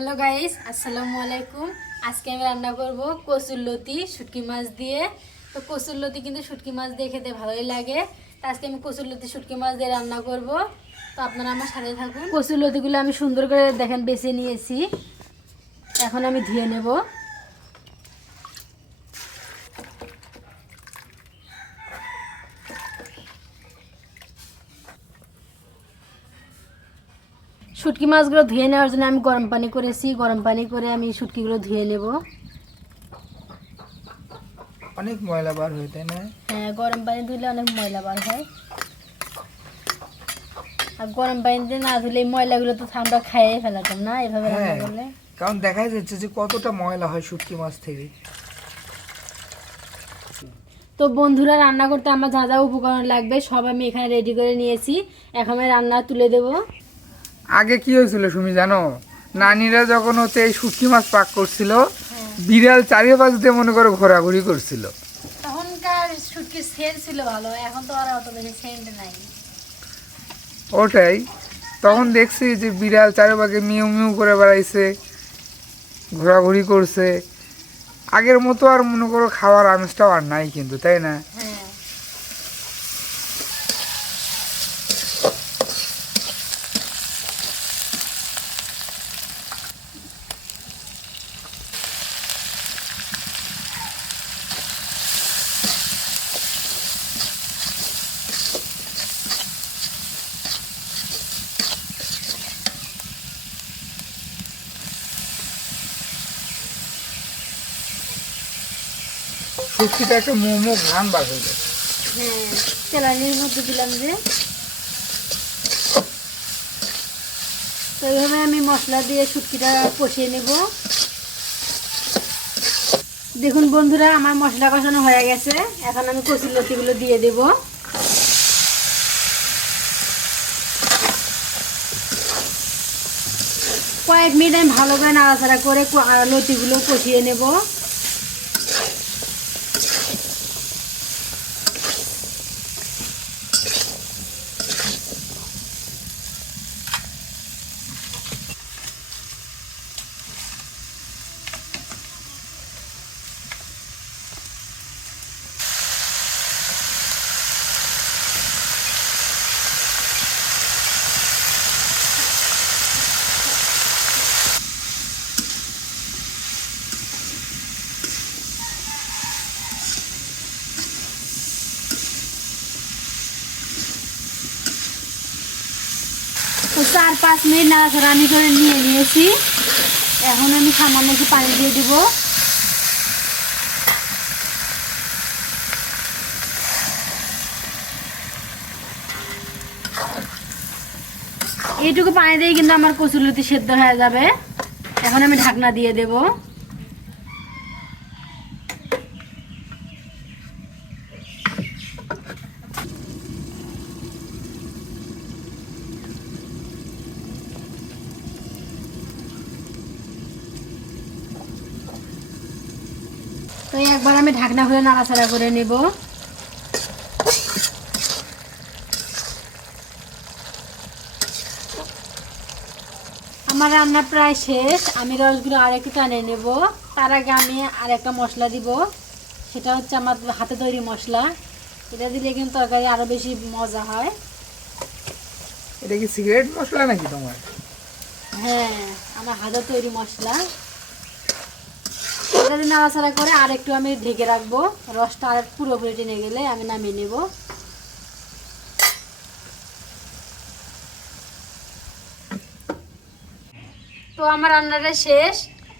Hello guys আসসালামু আলাইকুম আজকে আমি রান্না করব কচুর লতি, শুটকি মাছ দিয়ে। তো কচুর লতি কিন্তু শুটকি মাছ দিয়ে খেতে ভালোই লাগে। তো আজকে আমি কচুর লতি, শুটকি মাছ দিয়ে রান্না করব। তো আপনারা আমার সাথে থাকুন। কচুর লতিগুলো আমি সুন্দর করে দেখেন, বেছে নিয়েছি। এখন আমি ধুয়ে নেব। শুটকি মাছগুলো ধুয়ে নেওয়ার জন্য আমি গরম পানি করেছি। গরম পানি করে আমি শুটকিগুলো ধুয়ে নেব। অনেক ময়লা বার হয়ে তাই না? হ্যাঁ গরম পানি ধুলে অনেক ময়লা বার হয়। আর গরম পানিতে না ধুলে ময়লাগুলো তো আমরা খাইয়ে ফেলাতাম না এভাবে রান্না হ্যাঁ। করলে। কারণ দেখা যাচ্ছে যে কতটা ময়লা হয় শুটকি মাছ থেকে। তো বন্ধুরা রান্না করতে আমার যা যা উপকরণ লাগবে সব আমি এখানে রেডি করে নিয়েছি। এখন আমি রান্না তুলে দেব। আগে কি হয়েছিল তুমি জানো? নানিরা যখন হচ্ছে এই শুটকি মাছ পাক করছিল বিড়াল চারিপাশ দিয়ে মনে করো ঘোরাঘুরি করছিল। তখনকার শুটকির সেন্ট ছিল ভালো এখন তো আর অত বেশি সেন্ট নাই। ওটাই। তখন দেখছি যে বিড়াল চারিপাশে মিউ মিউ করে বেড়াইছে ঘোরাঘুরি করছে। আগের মতো আর মনে করো খাওয়ার আমেজটাও আর নাই কিন্তু তাই না? একটা মোমো হয়ে মধ্যে দিলাম যে। এইভাবে আমি মশলা দিয়ে শুটকিটা কষিয়ে নেব। দেখুন বন্ধুরা, আমার মশলা কষানো হয়ে গেছে। এখন আমি কচুর লতিগুলো দিয়ে দেব। কয়েক মিনিট আমি ভালো করে নাড়াচাড়া করে লতিগুলো কষিয়ে নেব। তো চার পাঁচ মিনিট নাড়াচাড়া আমি করে নিয়ে নিয়েছি। এখন আমি সামান্য একটু পানি দিয়ে দিব। এইটুকু পানি দিয়ে কিন্তু আমার কচুর লতি সেদ্ধ হয়ে যাবে। এখন আমি ঢাকনা দিয়ে দেব। তো একবার আমি ঢাকনা খুলে নাড়াচাড়া করে নেব। আমার রান্না প্রায় শেষ আমি রসগুলো আর একটু টানে নেব। তার আগে আমি আর একটা মশলা দিব সেটা হচ্ছে আমার হাতে তৈরি মশলা। এটা দিলে কিন্তু তরকারি আরও বেশি মজা হয়। এটা কি সিগারেট মশলা নাকি তোমার? হ্যাঁ আমার হাতে তৈরি মশলা। দিয়ে নাড়াচাড়া করে আর একটু আমি ঢেকে রাখব। রসটা আর পুরোপুরি টেনে গেলে আমি নামিয়ে নেব। তো আমার রান্নাটা শেষ।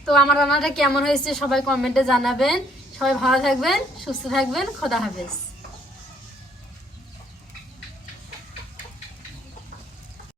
তো আমার রান্নাটা কেমন হয়েছে সবাই কমেন্টে জানাবেন। সবাই ভালো থাকবেন, সুস্থ থাকবেন, খোদা হাফেজ।